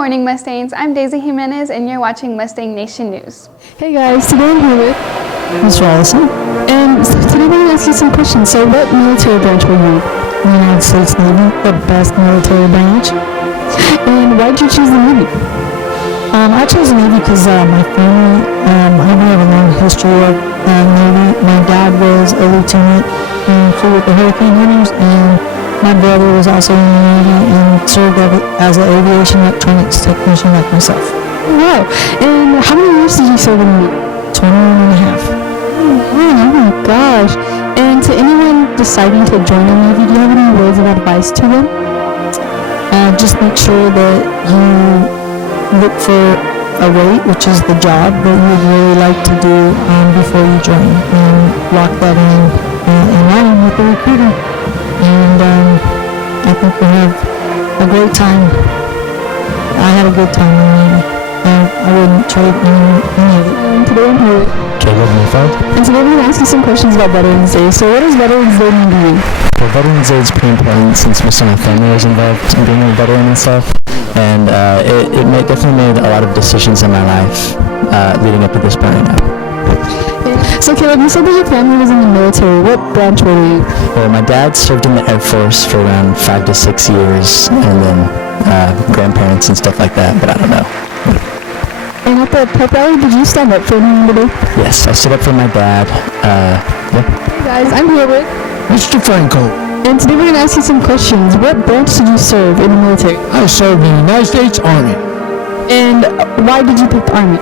morning, Mustangs. I'm Daisy Jimenez, and you're watching Mustang Nation News. Hey guys, today I'm here with Mr. Allison. And today we're going to ask you some questions. So what military branch were you in? The United States Navy, the best military branch. And why did you choose the Navy? I chose the Navy because my family, we have a long history of Navy. My dad was a lieutenant and flew with the Hurricane Hunters, and my brother was also in the Navy and served as an aviation electronics technician like myself. Wow. And how many years did you serve in the Navy? 21 and a half. Oh my gosh. And to anyone deciding to join the Navy, do you have any words of advice to them? Just make sure that you look for a rate, which is the job that you would really like to do before you join, and lock that in line with the recruiter. And I think we have a great time. I had a good time in the Navy, and I wouldn't trade any of it. And today I'm here. Caleb Mayfield. And today we're going to ask you some questions about Veterans Day. So what does Veterans Day mean to you? Well, Veterans Day is pretty important since most of my family was involved in being a veteran and stuff. And it definitely made a lot of decisions in my life leading up to this point right now. So Caleb, you said that your family was in the military. What branch were you? Well, my dad served in the Air Force for around 5 to 6 years, and then grandparents and stuff like that, but I don't know. And at the pep rally, did you stand up for anyone today? Yes, I stood up for my dad. Hey guys, I'm here with Mr. Franco. And today we're going to ask you some questions. What branch did you serve in the military? I served in the United States Army. And why did you pick the Army?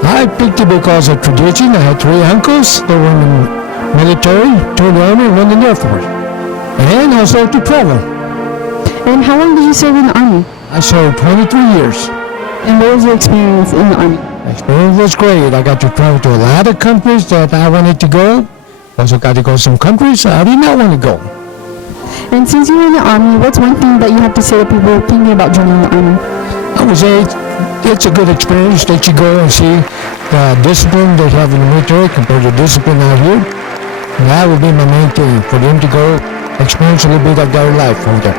I picked it because of tradition. I had 3 uncles that were in the military, 2 in the Army, and 1 in the Air Force. And also to travel. And how long did you serve in the Army? I served 23 years. And what was your experience in the Army? The experience was great. I got to travel to a lot of countries that I wanted to go. Also got to go to some countries I did not want to go. And since you were in the Army, what's one thing that you have to say to people thinking about joining the Army? I would say it's a good experience that you go and see the discipline they have in the military compared to discipline out here. And that would be my main thing, for them to go experience a little bit of their life over there.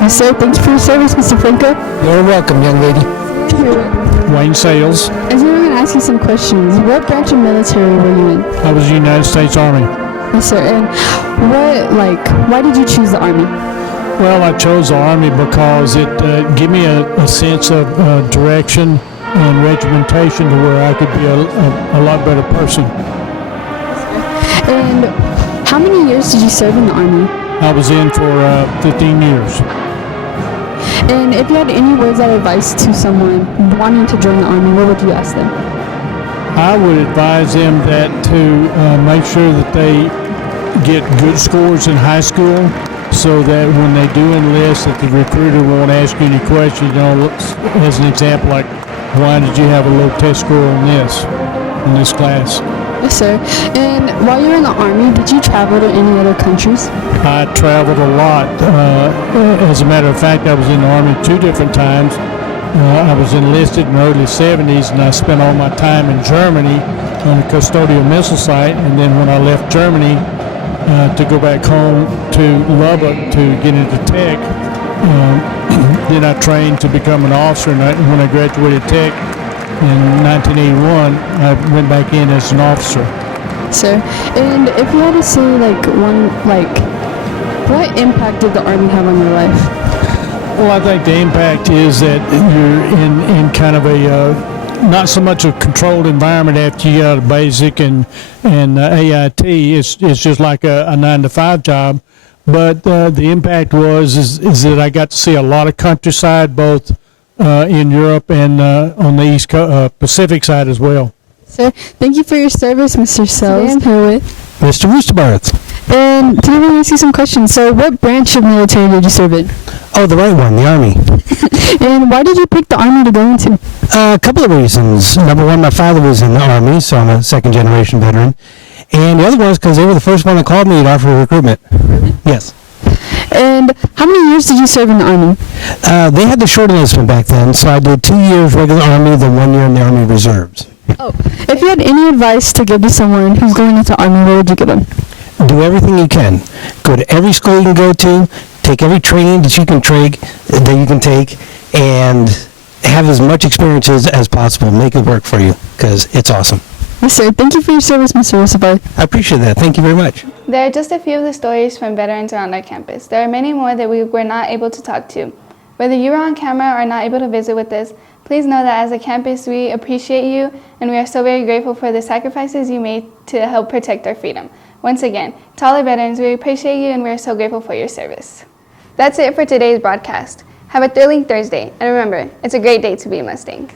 Yes, sir. Thank you for your service, Mr. Franco. You're welcome, young lady. Wayne Sales. And so we're going to ask you some questions. What branch of military were you in? I was in the United States Army. Yes, sir. And why did you choose the Army? Well, I chose the Army because it gave me a sense of direction and regimentation to where I could be a lot better person. And how many years did you serve in the Army? I was in for 15 years. And if you had any words of advice to someone wanting to join the Army, what would you ask them? I would advise them that to make sure that they get good scores in high school, so that when they do enlist, that the recruiter won't ask you any questions. You know, as an example, like, why did you have a low test score on in this class? Yes, sir. And while you were in the Army, did you travel to any other countries? I traveled a lot. As a matter of fact, I was in the Army 2 different times. I was enlisted in the early 70s, and I spent all my time in Germany on a custodial missile site. And then when I left Germany to go back home to Lubbock to get into tech, then I trained to become an officer. And when I graduated tech in 1981, I went back in as an officer. Sir, and if you had to say what impact did the Army have on your life? Well, I think the impact is that you're in kind of a not so much a controlled environment after you get out of basic and AIT. It's just like a 9-to-5 job. But the impact is that I got to see a lot of countryside, both in Europe and on the East Pacific side as well. Sir, thank you for your service, Mr. Sells. I'm here with Mr. Roosterbarth. And today we're going to ask you some questions. So what branch of military did you serve in? Oh, the right one, the Army. And why did you pick the Army to go into? A couple of reasons. Number one, my father was in the Army, so I'm a second-generation veteran. And the other one is because they were the first one that called me to offer recruitment. Really? Yes. And how many years did you serve in the Army? They had the short enlistment back then, so I did 2 years regular Army, then 1 year in the Army Reserves. Oh, if you had any advice to give to someone who's going into Army, what would you give them? Do everything you can. Go to every school you can go to, take every training that you can take, and have as much experiences as possible. Make it work for you, because it's awesome. Yes, sir. Thank you for your service, Mr. Roosevelt. I appreciate that. Thank you very much. There are just a few of the stories from veterans around our campus. There are many more that we were not able to talk to. Whether you were on camera or not able to visit with us, please know that as a campus, we appreciate you, and we are so very grateful for the sacrifices you made to help protect our freedom. Once again, to all our veterans, we appreciate you, and we are so grateful for your service. That's it for today's broadcast. Have a thrilling Thursday, and remember, it's a great day to be a Mustang.